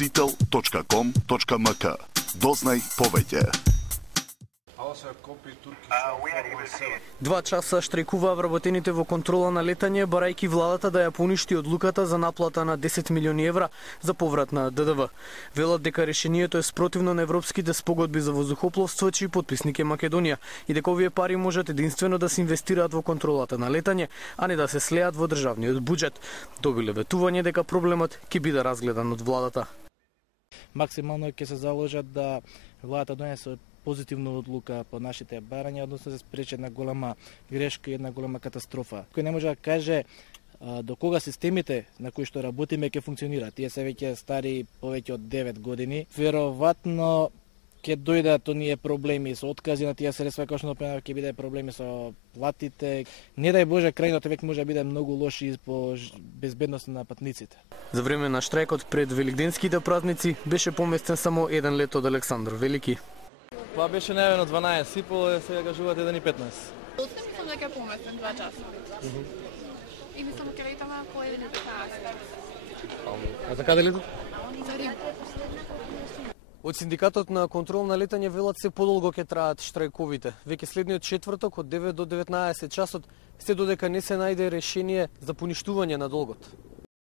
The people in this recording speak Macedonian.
Sittel.com.mk. Дознај повеќе. 2 часа штрajkуваа вработените во контрола на летање, барајќи владата да ја поништи одлуката за наплата на 10 милиони евра за поврат на ДДВ. Велат дека решението е спротивно на европските спогодби за воздухопловство, чиј потписник е Македонија, и дека овие пари можат единствено да се инвестираат во контролата на летање, а не да се слеат во државниот буџет. Добиле ветување дека проблемот ќе биде разгледан од владата. Максимално ќе се заложат да владата донесе позитивна одлука по нашите барања, односно да се спречи една голема грешка и една голема катастрофа. Кој не може да каже до кога системите на кои што работиме ќе функционираат. Тие се веќе стари повеќе од 9 години. Веројатно ќе дојдат оние проблеми со откази на тие средства, кои што ќе биде проблеми со платите. Не дај Боже, крајното век може да биде многу лоши и по безбедност на патниците. За време на штрајкот пред великденските празници беше поместен само еден лет од Александар Велики. Тоа беше најавено 12:30, а сега кажуваат 1:15. Мислам дека е поместен 2 часа. И мислам дека летаме по 1:15. А за каде летат? За Рим. Од синдикатот на контрол на летање велат се подолго ќе траат штрајковите. Веќе следниот четврток од 9 до 19 часот, се додека не се најде решение за поништување на долгот.